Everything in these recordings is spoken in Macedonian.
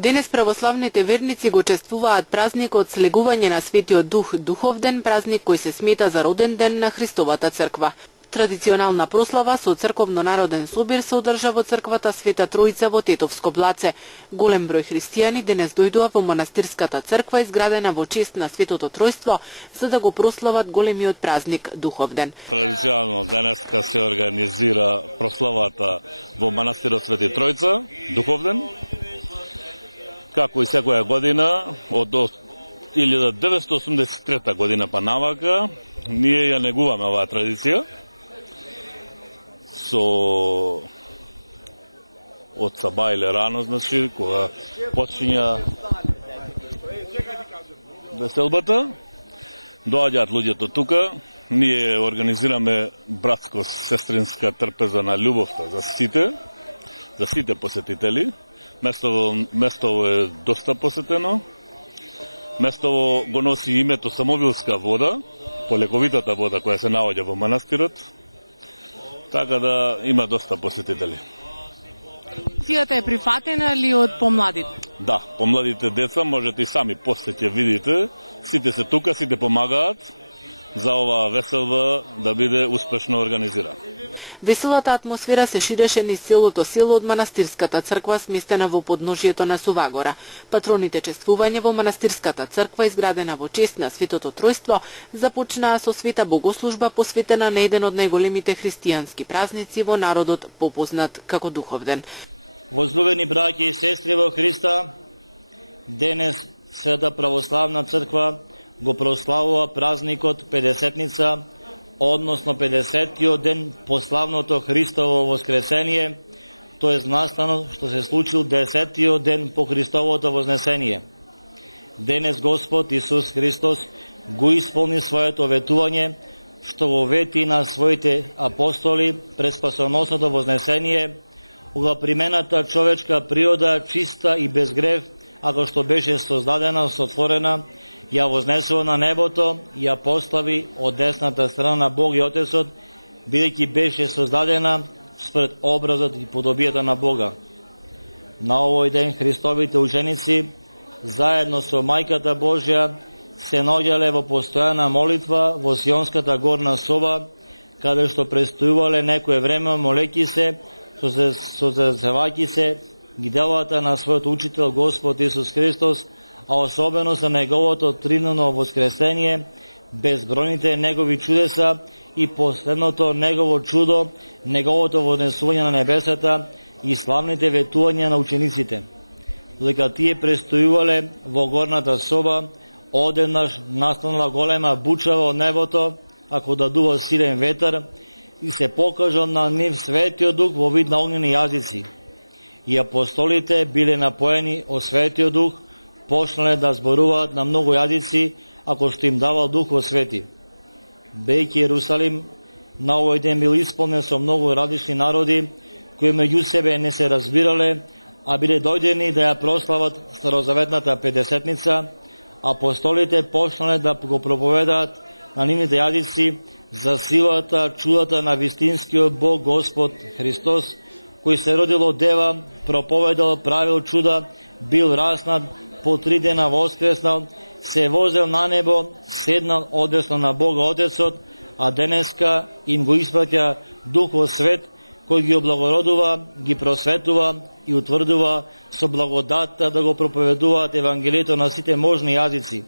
Денес православните верници го чествуваат празникот слегување на Светиот Дух, духовден празник кој се смета за роден ден на Христовата црква. Традиционална прослава со црковно-народен собир се одржа во црквата Света Троица во Тетовско Блаце. Голем број христијани денес дојдоа во манастирската црква изградена во чест на Светото Тројство за да го прослават големиот празник духовден. Традиционално денеска се организира прославата во манастирот Свети Троица, духовден. Како и секоја година, од 1983 година па навака, ние ја негуваме оваа традиција со од саба или рано, значи, кога почиња веселбата, доаѓаат луѓето тука, ние организираме братско-сестринска трпеза на љубовта за сите посетители. Местово е доста посетено. Местово го носи името Самовилска вода, полековитата вода која се наоѓа во манастирот. Така да има доста посетители. Традицијата е прифатена ли од помладите? Да, помладите деца можете и сами после ќе видите. Сите се тука, сите помагаат за оваа веселба да биде успешно организирана. Веселата атмосфера се ширеше низ целото село од манастирската црква сместена во подножието на Сувагора. Патроните чествување во манастирската црква изградена во чест на Светото Тројство започнаа со света богослужба посветена на еден од најголемите христијански празници во народот попознат како духовден. Возлюбени браќи и сестри во Христа, денес Света православна црква го прославува празникот Педесетница, односно 50-тиот ден по славното Христово воскресение, тоа е настано што се случил 10-тиот ден по Христовото вознесение. Денес Господ Исус Христос го исполни своето ветување, што го вети на своите апостоли пред спасоносното вознесение, кога примената човечка природа чиста и без грев, ако што беше создадена, сотворена, ја вознесува на небото и ја постави од десната страна на Бог и Отецот, бидејќи беше создадена според образот и подобијата на Бога. На овој ден Христовите ученици, заедно со Мајката Божја, се наоѓале во постојана молитва во Сионската горна соба, каде што престојувале некое време молејќи се, созрцевајќи се ги делата на својот учител Господ Исус Христос, а особено за неговото тридневно воскресение, безбројните негови чудеса и последното негово чудо, неговото вознесување на небесата и славните ветувања на учениците. Додека тие престојувале во горната соба, одеднаш настанала голема бучава од небото, ако да дува силен ветер, и се покажа на нив Светиот Дух во вид на огнени јазици. И апостолите биле напоени од Светиот Дух, почнале да зборуваат на многу јазици, ако што им давал Духот Свети. Бејќи Јерусалим на овој ден бил исполнен со многу различни народи, кои меѓу себе не се разбирале, а биле дојдени да ја прослават старозаветната Педесетница. Апостолите почнале да го проповедаат на нивните јазици за силата, чудата на вистинскиот Бог Господ Христос, кој се родил од дева, проповедал, правил чуда, бил раснат, по 3 дена воскреснал, се возел на небо, седнал одесно на Бога Отецот, а денеска им го испраќа Духот Свет, кој ги облагородува, ги просветува и утврдува со благодатта да го проповедуваат Евангелието на сите можни јазици.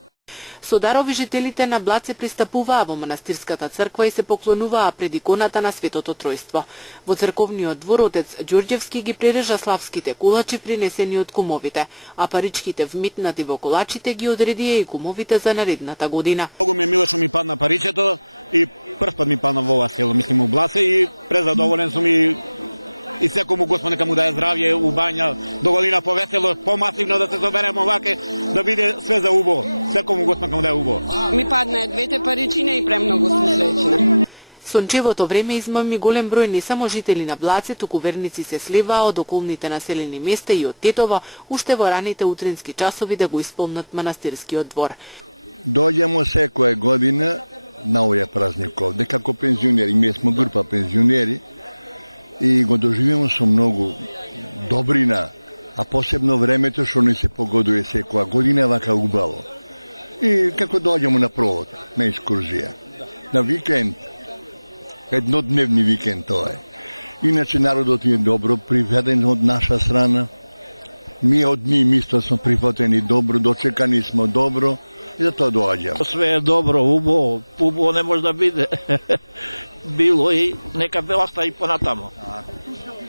Со дарови жителите на Блаце пристапуваа во манастирската црква и се поклонуваа пред иконата на Светото Тројство. Во црковниот двор отец Ѓурѓевски ги прережа славските кулачи принесени од кумовите, а паричките вмитнати во колачите ги одредија и кумовите за наредната година. Многу ми е мило што ми падна паричето и прв пат ми падна во ова село, мислим у Блаце, и презадоволен сум и секому Господ нека му дае здравје у бања, до година повесело, помасивно да се собереме оваке, да биде све за убаво. Секому Господ нека му дае убаво. Ми падна двете паричине и премногу сум среќна. Сончевото време измами голем број не само жители на Блаце, туку верници се сливаа од околните населени места и од Тетово, уште во раните утрински часови да го исполнат манастирскиот двор. Доаѓамо секоја година на овој празник овде, како пензионери, ние сме група пензионери, и го доживуваме со многу добрина, a posebno времето што ни се погодува секоја година вака убаво. И како доаѓаме на провод, на екскурзија, на викенд, еднодневни викенд тоа е. Иначе народот е добро приведен од наша страна. Ми од нив исто сме прифатени добро, дочекани сме добро и затоа доаѓаме. Све е добро, убаво не може да биде. Било и нека бе остави понатамо.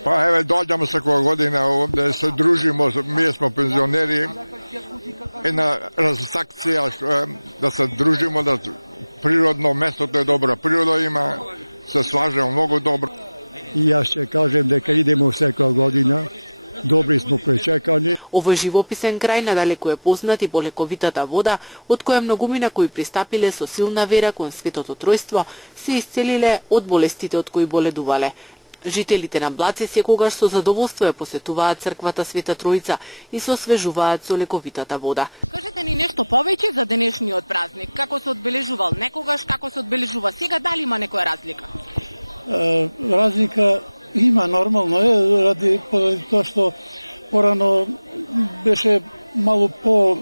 Па еве доаѓаме секоја година овде се дружимо, ние сме пензионери. Една разакција да се дружимо, да природно местото е добро, природа има, се слажемо многу добро. И јас ќе кажем дека идемо секоја година. Добри сме пречекани. Овој живописен крај надалеку е познат и по лековитата вода, од која многумина кои пристапиле со силна вера кон Светото Тројство се исцелиле од болестите од кои боледувале. Жителите на Блаце секогаш со задоволство ја посетуваат црквата Света Тројца и се освежуваат со лековитата вода. Кажете ни нешто повеќе за денешниот празник. Како се одбележувал некогаш, како се одбележува сега, дали има некоја разлика? Разлика има, нормално е, ради тоа што порано беше мало по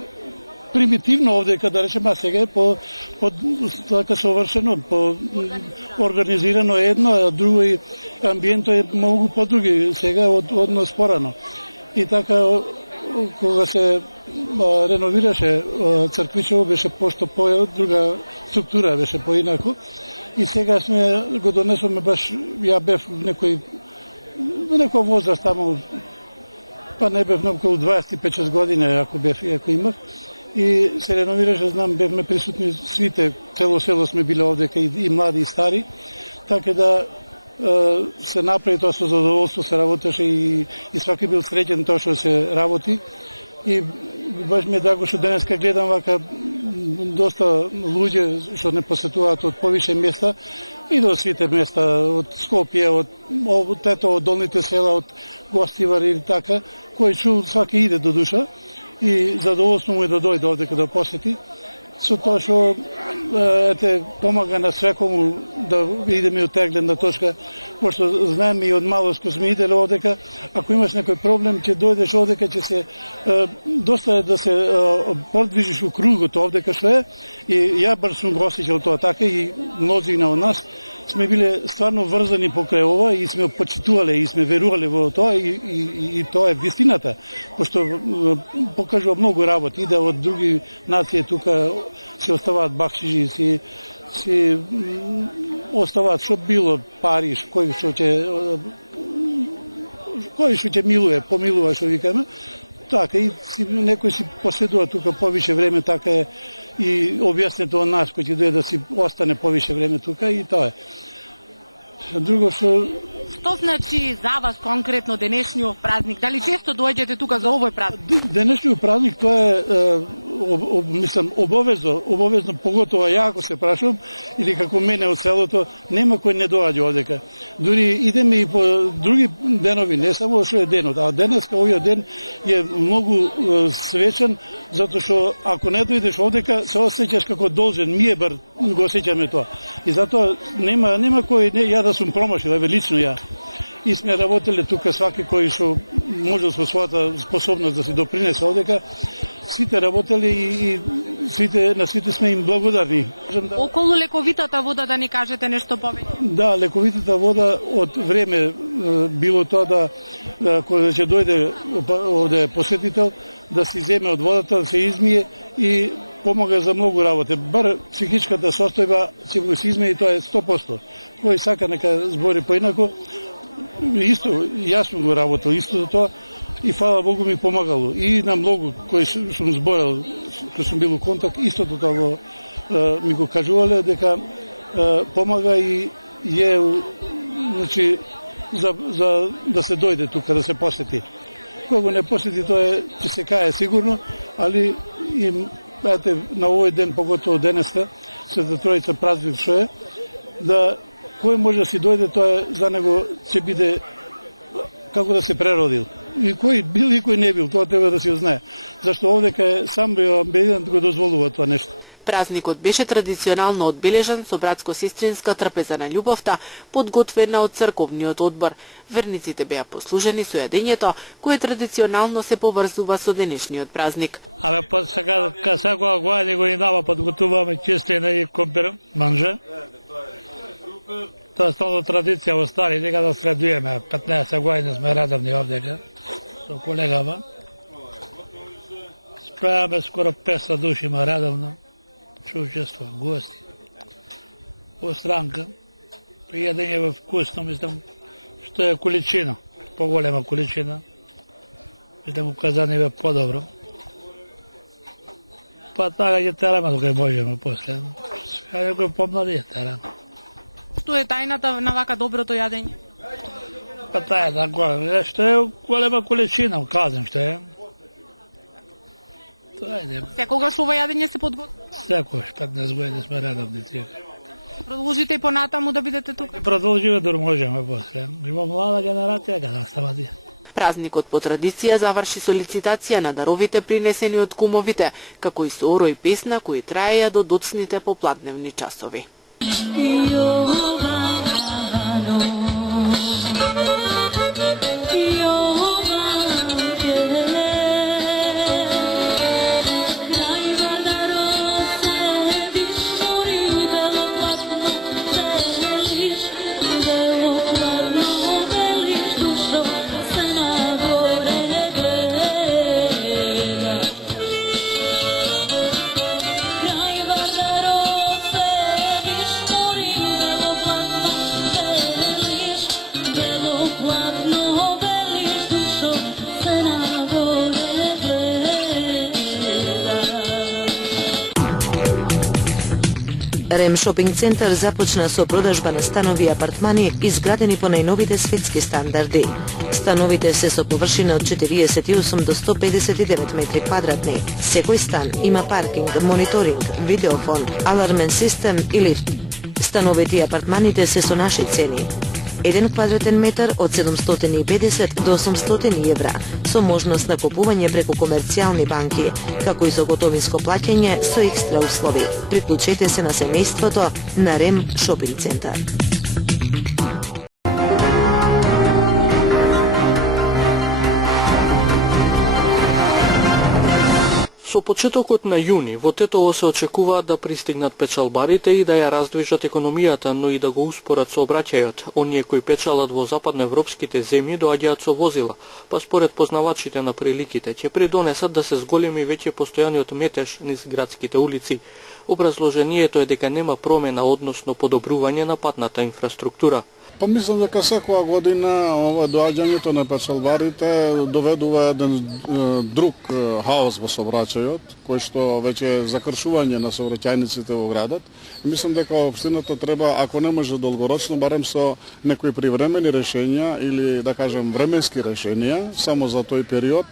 примитивно овде, да речеме, а сега е по така совршено, по организирано едно, а друго и амбиентот е многу подруги сега однос порано. И така, кога се реновираше црквичево, беше пошто по друга структура, беше поинако. И сега сме го донесоме баш, ја бев некој возраст таму, па не бев околу 25 години, ако имав. И се реновираше, знам, бевме присутни свите, цело село сме биле овдека и млади и стари, така да се направи тоа со задоволство, се работеше и сваки бил среќен тоа што се работи. И баш ми е драго што денеска гледам вака доста луѓе што не посетуваат од повише места и до сите места, од Скопје, од долните села, од Гостивар или така, кој чул сваки иде до душа и задоволство му е да дојде овде да посети. Со тоа што помага на свекому да идеме од тегледна точка, пошто знаеме и од малост кога сме иделе овдека, ако имаш некој проблем, ќе дојдеш овдека, ќе се доста е да се подвижиш у кругот овдека што е, и ја бар сум го осеќал тоа така и мнозина од нас сме биле стварно врзани покрај ова и сме почитувале и сме верувале во тоа и тоа е вистината, пошто покажува многу работи, иде од други нации тука се оставаат бакшиши, си оставаат што било пари, кој што ќе милуе, помилува што викаме. Така и некој си поседува тука повише време, така е и објаснето од нас кој ќе дојде да си остане повише време тука и тоа е. Друго што значи за вас конкретно денешниот празник? Дали често доаѓате тука за овој празник? Денешниот празник тоа е мислам обовезно, поготово ја ако се прашувам или како мене од селото, нема кој не доаѓа овдека. Дури идеме и по други денови, не само што е денот, а денеска овој ден е многу свечен, затоа што ако не дојдеш овдека се осеќаш како должен, ние бар го осеќаме тоа. И затоа нема кој ја да сум промашил, лично ја. И сме работеле тука сваки кој што може со својата способност да се допринесе овдека. Сите работели и на сите сме им благодарни. Околу лековитата вода да ни кажете нешто повеќе? Да, лековитата вода од време било тоа да кога ќе дојде овде посетител да се земе од водата, да се измие и помага за многу работи. Бар психичката состојба ќе го се измени, тоа е 100%. Кој сака нека збори поинако, исто јас сум го работил исто за тоа и фала Богу ми помагало. И на многу кои сум зборел, кој сум бил у контакт, истото тоа ми го кажувале дека помага и е значи за да се дојде тука да се посети. Кој го не посети тоа ќе се кае сигурно, али им на овој ден, поготово денеска, Света Тројца празник што е, да кој може да си дојде, тоа за него ќе биде како да се преродил. И кој бил и кој не бил, тоа треба да се знае. Зашто овдека е сам амбиент го дозволува тоа нешто. Празникот беше традиционално одбележан со братско-сестринска трпеза на љубовта, подготвена од црковниот одбор. Верниците беа послужени со јадењето, кое традиционално се поврзува со денешниот празник. Сега секоја година подготуваме чистина и компир манжа. Тоа е стално традиција во стари, дека да следуеме. 15 години сме редовни овде со колегава. Справяме скоро 500 души има редовно. Учество, гости. Во странка. Пријадење во вкусно, мислам, што е количина. Поголема количина. Мислам, указани бе подобро. Па така ќе тераме докај можеме после. Сега некој помнали тераме. Што е тајната на вака доброто јадење? Па таа е така, што е голема количина, казам што е. Секогаш ова јадење се подготвува? Секогаш, 15 години сме редовни тие. Продолжите и понатаму да бидете тука? Продолжиме да можеме после. Има млада генерација каде става тие. Празникот по традиција заврши со лицитација на даровите принесени од кумовите, како и со оро и песна кои траеја до доцните попладневни часови. Рем шопинг центар започна со продажба на станови и апартмани изградени по најновите светски стандарди. Становите се со површина од 48 до 159 метри квадратни. Секој стан има паркинг, мониторинг, видеофон, алармен систем и лифт. Становите и апартманите се со наши цени. 1 квадратен метар од 750 до 800 евра, со можност на купување преку комерцијални банки, како и со готовинско плаќање со екстра услови. Приклучете се на семејството на Рем шопинг центар. Со почетокот на јуни во Тетово се очекуваат да пристигнат печалбарите и да ја раздвижат економијата, но и да го успорат сообраќајот. Оние кои печалат во западноевропските земји доаѓаат со возила, па според познавачите на приликите ќе придонесат да се зголеми веќе постојаниот метеж низ градските улици. Образложението е дека нема промена, односно подобрување на патната инфраструктура. Па мислам дека секоја година ова доаѓањето на печалбарите доведува еден друг хаос во сообраќајот, кој што веќе е закршување на сообраќајниците во градот. И мислам дека општината треба, ако не може долгорочно, барем со некои привремени решенија или да кажем временски решенија, само за тој период,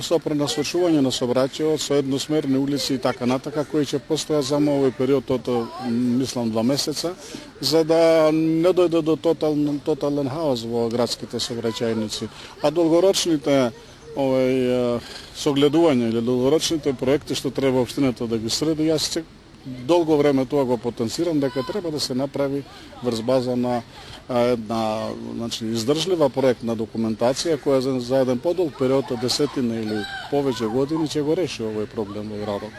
со пренасочување на сообраќајот, со едносмерни улици и така натака, кои ќе постојат само овој период од, мислам, 2 месеца, за да не дојде до тотален хаос во градските сообраќајници. А долгорочните согледувања или долгорочните проекти што треба општината да ги среди, јас долго време тоа го потенцирам дека треба да се направи врз база на една издржлива проектна документација која за еден подолг период од 10 или повеќе години ќе го реши овој проблем во градот.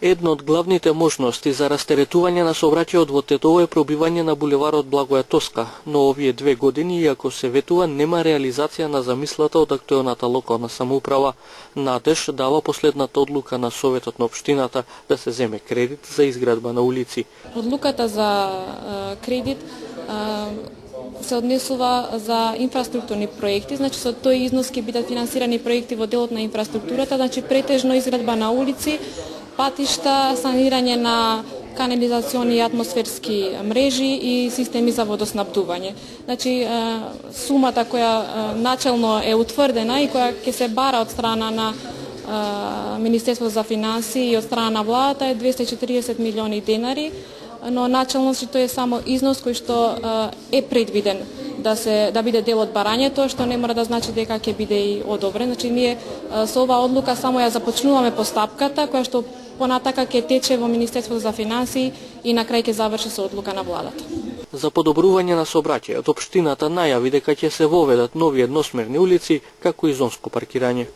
Една од главните можности за растеретување на сообраќајот во Тетово е пробивање на булеварот Благоја Тоска, но овие 2 години, иако се ветува, нема реализација на замислата од актуелната локална самоуправа. Надеж дава последната одлука на Советот на општината да се земе кредит за изградба на улици. Одлуката за кредит се однесува за инфраструктурни проекти, значи со тој износ ќе бидат финансирани проекти во делот на инфраструктурата, значи претежно изградба на улици, патишта, санирање на канализациони и атмосферски мрежи и системи за водоснабдување. Значи, сумата која начелно е утврдена и која ќе се бара од страна на Министерството за финансии и од страна на владата е 240 милиони денари, но начелно тоа е само износ кој што е предвиден да биде дел од барањето, што не мора да значи дека ќе биде и одобрен. Значи, ние со оваа одлука само ја започнуваме постапката која што понатака ќе тече во Министерството за финансии и на крај ќе заврши со одлука на владата. За подобрување на сообраќајот, општината најави дека ќе се воведат нови едносмерни улици, како и зонско паркирање.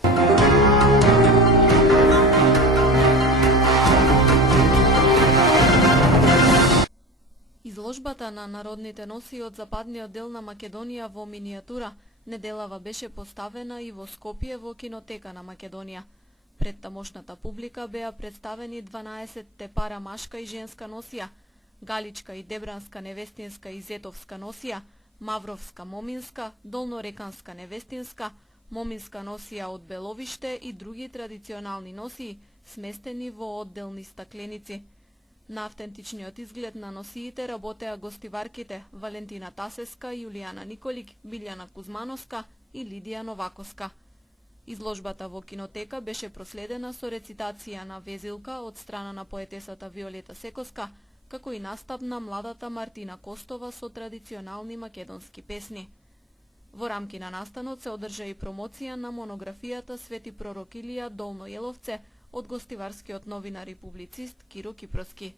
Изложбата на народните носи од западниот дел на Македонија во минијатура неделава беше поставена и во Скопје во кинотека на Македонија. Пред тамошната публика беа представени 12 пара машка и женска носија, галичка и дебранска невестинска и зетовска носија, мавровска моминска, долнореканска невестинска, моминска носија од беловиште и други традиционални носии, сместени во одделни стакленици. На автентичниот изглед на носиите работеа гостиварките Валентина Тасеска, Јулијана Николик, Билјана Кузмановска и Лидија Новаковска. Изложбата во кинотека беше проследена со рецитација на Везилка од страна на поетесата Виолета Секоска, како и настап на младата Мартина Костова со традиционални македонски песни. Во рамки на настанот се одржа и промоција на монографијата Свети пророк Илија Долно Јеловце од гостиварскиот новинар и публицист Киро Кипроски.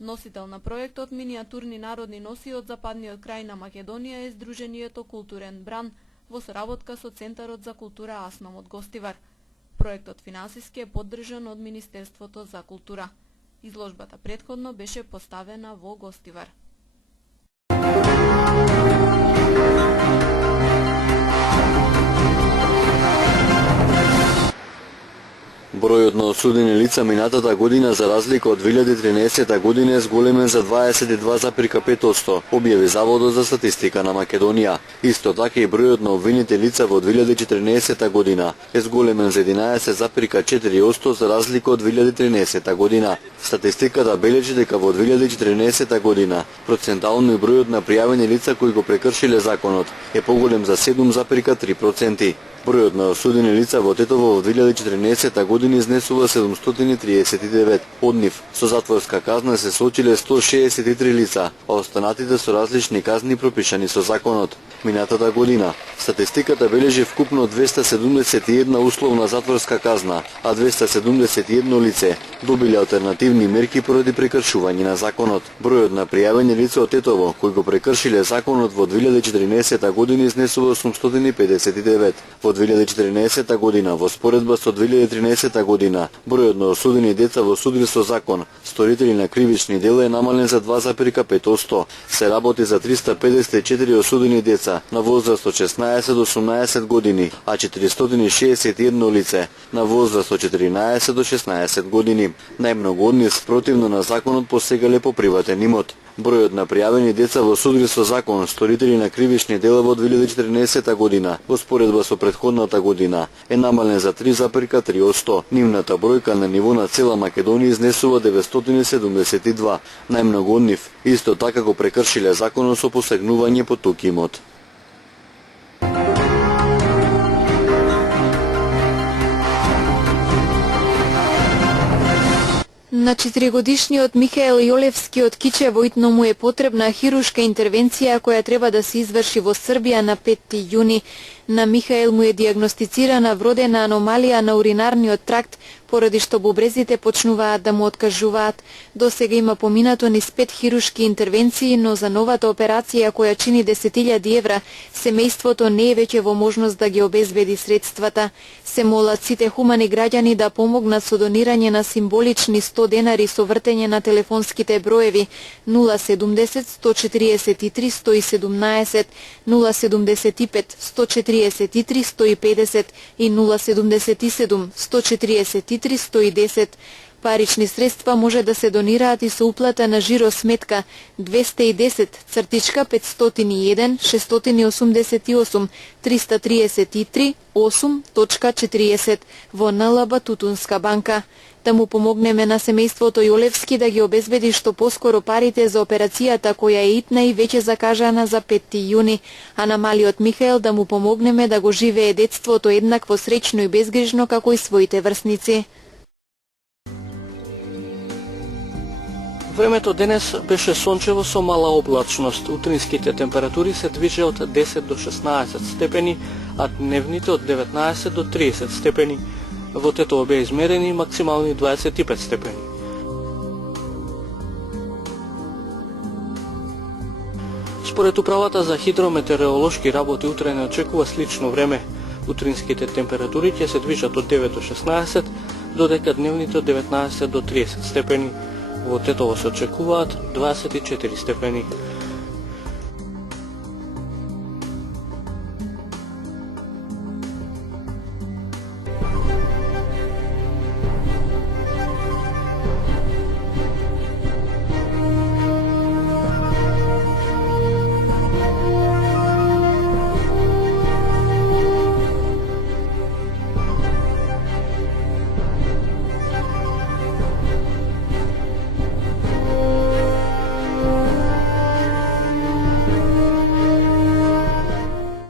Носител на проектот Минијатурни народни носи од западниот крај на Македонија е Сдруженијето Културен Бран во соработка со Центарот за култура Асмам од Гостивар. Проектот финансиски е поддржан од Министерството за култура. Изложбата претходно беше поставена во Гостивар. Бројот на осудени лица минатата година за разлика од 2013 година е зголемен за 22,5%, објави Заводот за статистика на Македонија. Исто така и бројот на обвините лица во 2014 година е зголемен за 11,4% за разлика од 2013 година. Статистиката бележи дека во 2014 година процентално и бројот на пријавени лица кои го прекршиле законот е поголем за 7,3%. Бројот на осудени лица во Тетово во 2014 година изнесува 739. Од нив со затворска казна се соочиле 163 лица, а останатите со различни казни пропишани со законот. Минатата година статистиката бележи вкупно 271 условна затворска казна, а 271 лице добиле алтернативни мерки поради прекршување на законот. Бројот на пријавени лица од Тетово кои го прекршиле законот во 2014 година изнесува 859. Во 2014 година, во споредба со 2013 година, бројот на осудени деца во судир со закон, сторители на кривични дела е намален за 2,5%. Се работи за 354 осудени деца на возраст од 16 до 18 години, а 461 лице на возраст од 14 до 16 години. Најмногу од нив спротивно на законот посегале по приватен имот. Бројот на пријавени деца во судир со закон, сторители на кривични дела во 2014 година, во споредба со претходната година, е намален за 3,3%. Нивната бројка на ниво на цела Македонија изнесува 972. Најмногу од нив исто така го прекршиле законот со посегнување по тук имот. На 4-годишниот Михаел Јолевски од Кичево му е потребна хирушка интервенција која треба да се изврши во Србија на 5 јуни. На Михаел му е диагностицирана вродена аномалија на уринарниот тракт, поради што бубрезите почнуваат да му откажуваат. До сега има поминато низ 5 хирушки интервенции, но за новата операција која чини 10.000 евра, семејството не е веќе во можност да ги обезбеди средствата. Се молат сите хумани граѓани да помогнат со донирање на символични 100 денари со вртење на телефонските броеви 070 143 117, 075 143 150 и 077 143 110. Парични средства може да се донираат и со уплата на жиро сметка 210 501 688 333 8.40 во НЛБ Тутунска банка. Да му помогнеме на семејството Јолевски да ги обезбеди што поскоро парите за операцијата која е итна и веќе закажана за 5 јуни, а на малиот Михаел да му помогнеме да го живее детството еднакво среќно и безгрижно како и своите врсници. Времето денес беше сончево со мала облачност. Утринските температури се движеа од 10 до 16 степени, а дневните од 19 до 30 степени. Во Тетово беа измерени максимални 25 степени. Според управата за хидрометеоролошки работи утре не очекува слично време. Утринските температури ќе се движат од 9 до 16, додека дневните од 19 до 30 степени. Во Тетово се очекуваат 24 степени.